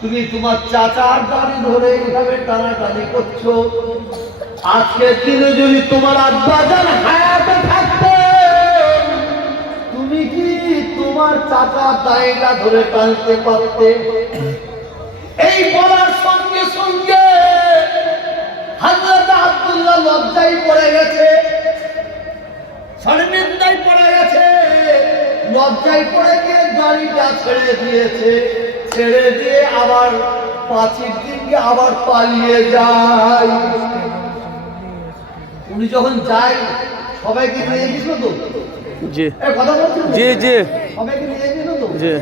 তুমি তোমার চাচার দাড়ি ধরে এইভাবে টানাটানি করছো। আজকের দিনে যদি তোমার আব্বাজান হায়াতে থাকতো, তুমি কি তোমার চাচার দাড়িটা ধরে টানতে পারতে? এই বলার সঙ্গে সঙ্গে হযরত আব্দুল্লাহ লজ্জায় পড়ে গেছে, শর্মিন্দায় পড়ে গেছে। লজ্জায় পড়ে গিয়ে গাড়িটা ছেড়ে দিয়েছে। ছেড়ে দিয়ে আবার পাঁচির দিকে আবার পালিয়ে যায়। উনি যখন যায় সবাইকে নিয়ে গেছিল তো, জি কথা বলছেন, জি জি সবাইকে নিয়ে গেছিল তো। জি।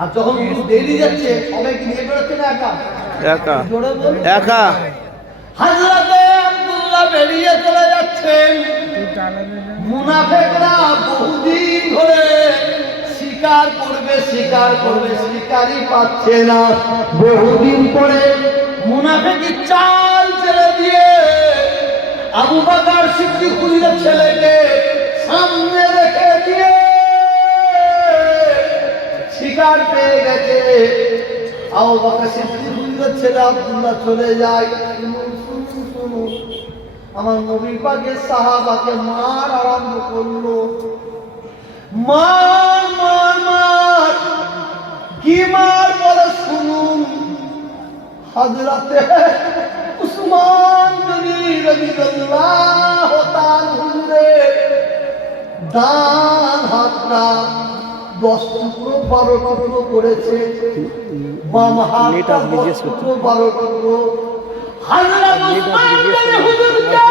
আর যখন বেরিয়ে যাচ্ছে সবাইকে নিয়ে বেরোচ্ছে না একা? একা জোরে বল। একা। হযরতে আব্দুল্লাহ বেরিয়ে চলে যাচ্ছেন। মুনাফিকরা বহুদিন ধরে শিকার করবে শিকারই পাচ্ছে না। বহুদিন পরে মুনাফিকি চাল ছেড়ে দিয়ে আবু বকর সিদ্দিকের ছেলেকে সামনে রেখে দিয়ে শিকার পেয়ে গেছে। আবু বকর সিদ্দিকের ছেলে আব্দুল্লাহ চলে যায়। আমার নবী পাকের সাহাবাকে মার আরম্ভ করলো। মার মার মার, কি মার বলে শুনুন। হযরতে উসমান গনি রাদিয়াল্লাহু তাআলা ডান হাতটা 10 টুকরো 12 টুকরো করেছে, বাম হাতটা 10 টুকরো 12 টুকরো। হযরত উসমান গনি হুজুরকে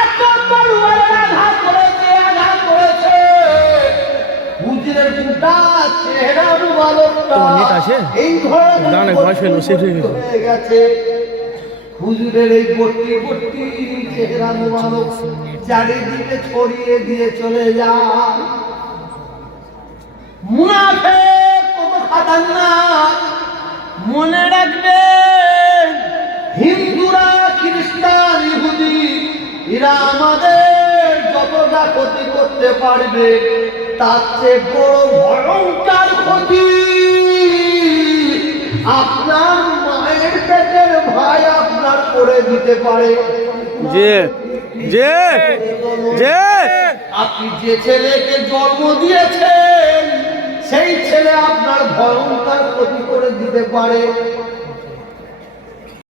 একবার আঘাত করেছে। হুজুরের গোটা চেহারা মুবারকটা এই ধরনের হয়ে গেছে। হুজুরের এই বট্টি বট্টি চেহারা মুবারক চারিদিকে ছড়িয়ে দিয়ে চলে যায়। মুনাফিক কত খতরনাক মনে রাখবেন। হিন্দুরা, খ্রিস্টান, ইহুদি এরা আমাদের যতটা ক্ষতি করতে পারবে তার চেয়ে বড় ভয়ঙ্কর ক্ষতি আপনার মায়ের পেটের ভাই আপনার করে দিতে পারে। জি জি জি। আপনি যে ছেলেকে জন্ম দিয়েছেন সেই ছেলে আপনার ভয়ঙ্কর ক্ষতি করে দিতে পারে।